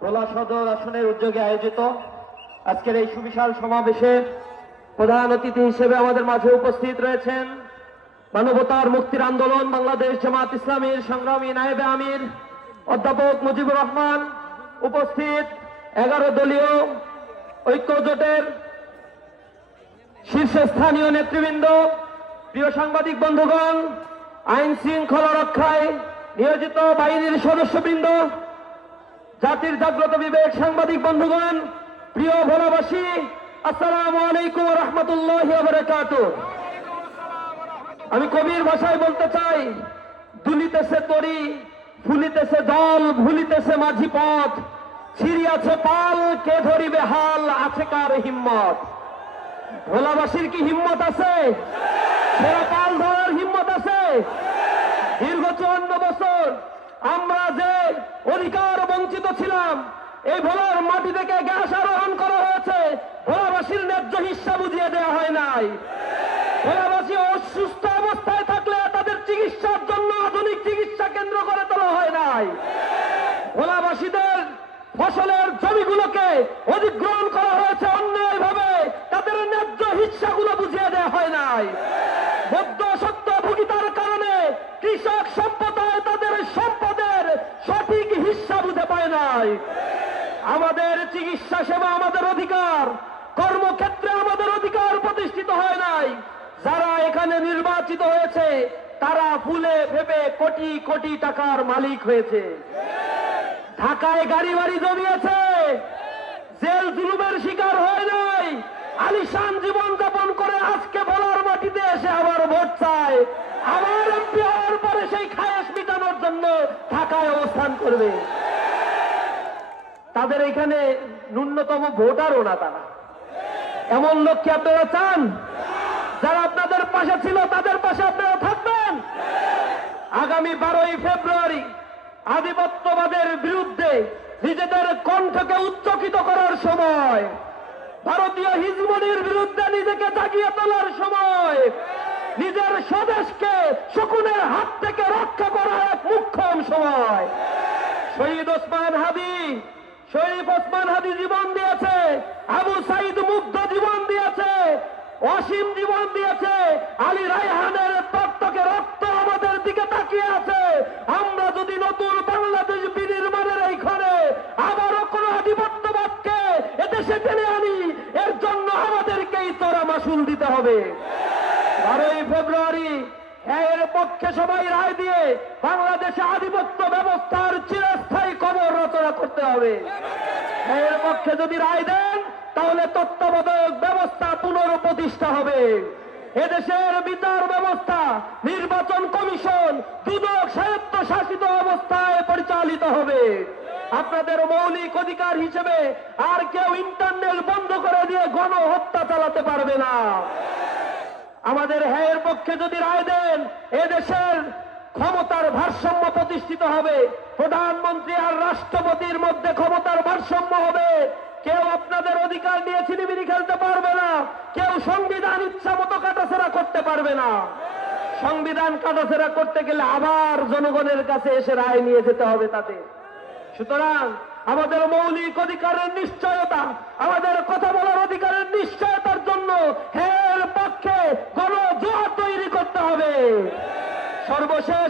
ভোলা সদর আসনের উদ্যোগে আয়োজিত আজকের এই সুবিশাল সমাবেশে প্রধান অতিথি হিসেবে আমাদের মাঝে উপস্থিত রয়েছেন মানবতার মুক্তির আন্দোলন বাংলাদেশ জামাত ইসলামীর সংগ্রামী নায়েবে আমির অধ্যাপক মুজিবুর রহমান, উপস্থিত 11 দলীয় ঐক্য জোটের শীর্ষস্থানীয় নেতৃবৃন্দ, প্রিয় সাংবাদিক বন্ধুগণ, আইন শৃঙ্খলা রক্ষায় নিয়োজিত বাহিনীর সদস্যবৃন্দ, জাতির জাগ্রত বিবেক সাংবাদিক বন্ধুগণ, প্রিয় ভোলাবাসী, আসসালামু আলাইকুম ওয়া রাহমাতুল্লাহি ওয়া বারাকাতুহু। আমি কবির ভাষায় বলতে চাই, দুলিতেছে তরি, ফুলিতেছে জল, ভুলিতেছে মাঝি পথ, ছিড়িয়াছে পাল, কে ধরিবে হাল, আছে কার হিম্মত? ভোলাবাসীর কি হিম্মত আছে? সেরা পাল ধরার হিম্মত আছে? দীর্ঘ 54 বছর আমরা যে অধিকার বঞ্চিত ছিলাম, এই ভোলার মাটি থেকে গ্যাস আরোহণ করা হয়েছে, ভোলাবাসীর ন্যায্য হিস্সা বুঝিয়ে দেওয়া হয় নাই। ভোলাবাসী অসুস্থ অবস্থায় থাকলে তাদের চিকিৎসার জন্য আধুনিক চিকিৎসা কেন্দ্র করে তোলা হয় নাই। ভোলাবাসীদের ফসলের জমিগুলোকে অধিগ্রহণ করা হয়েছে অন্যায়ভাবে, তাদের ন্যায্য হিস্সাগুলো বুঝিয়ে দেওয়া হয় নাই। মধ্যসত্ত্ব ভোগিতার কারণে কৃষক সম্প্রদায় তাদের সম্পদের সঠিক হিস্সা বুঝে পায় নাই। আমাদের চিকিৎসা সেবা আমাদের অধিকার, কর্মক্ষেত্রে আমাদের অধিকার প্রতিষ্ঠিত হয় নাই। যারা এখানে নির্বাচিত হয়েছে তারা ফুলে ফেপে কোটি কোটি টাকার মালিক হয়েছে, ঢাকায় গাড়ি বাড়ি জমিয়েছে, জেল জুলুমের শিকার হয় নাই, আলিশান জীবন যাপন করে আজকে ভোলার মাটিতে এসে আবার ভোট চায়, আবার এমপি হওয়ার পরে সেই খায়েশ মিটানোর জন্য ঢাকায় অবস্থান করবে। তাদের এখানে ন্যূনতম ভোটারও না তারা। এমন লোক কি আপনারা চান? যারা আপনাদের পাশে ছিল তাদের পাশে আপনারা থাকবেন? আগামী 12ই ফেব্রুয়ারি আধিপত্যবাদের বিরুদ্ধে নিজেদের কণ্ঠকে উচ্চকিত করার সময়, ভারতীয় হিজমনির বিরুদ্ধে নিজেকে জাগিয়ে তোলার সময়, নিজের স্বদেশকে শকুনের হাত থেকে রক্ষা করার এক মুখ্যম সময়। শহীদ ওসমান হাদি, শরীফ ওসমান হাদি জীবন দিয়েছে, আবু সাইদ মুগ্ধ জীবন দিয়েছে, অসীম জীবন দিয়েছে, আলী রায়হানের তত্ত্বকে রক্ত আমাদের দিকে তাকিয়ে আছে। আমরা যদি নতুন বাংলাদেশ বিনির্মাণের এই ঘরে আবারও কোন আধিপত্যবাদকে এদেশে টেনে আনি, এর জন্য আমাদেরকেই চড়া মাসুল দিতে হবে। 12ই ফেব্রুয়ারি এর পক্ষে সবাই রায় দিয়ে বাংলাদেশে আধিপত্য ব্যবস্থার চিরস্থায়ী কবর রচনা করতে হবে। এর পক্ষে যদি রায় দেন তাহলে তত্ত্বাবধায়ক ব্যবস্থা পুনঃপ্রতিষ্ঠা হবে। এদেশের বিচার ব্যবস্থা, নির্বাচন কমিশন দুদক স্বায়ত্তশাসিত অবস্থায় পরিচালিত হবে। আপনাদের মৌলিক অধিকার হিসেবে আর কেউ ইন্টারনেট বন্ধ করে দিয়ে গণহত্যা চালাতে পারবে না। আমাদের হ্যাঁ পক্ষে যদি রায় দেন, এদেশের ক্ষমতার ভারসাম্য প্রতিষ্ঠিত হবে, প্রধানমন্ত্রী আর রাষ্ট্রপতির মধ্যে ক্ষমতার ভারসাম্য হবে। কেউ আপনাদের অধিকার নিয়ে ছিনিমিনি খেলতে পারবে না, কেউ সংবিধান ইচ্ছা মতো কাটাছেড়া করতে পারবে না। সংবিধান কাটাছেড়া করতে গেলে আবার জনগণের কাছে এসে রায় নিয়ে যেতে হবে তাদের। সুতরাং আমাদের মৌলিক অধিকারের নিশ্চয়তা, আমাদের কথা বলার অধিকারের নিশ্চয়তার জন্য হ্যাঁ পক্ষে গণজোয়ার তৈরি করতে হবে। সর্বশেষ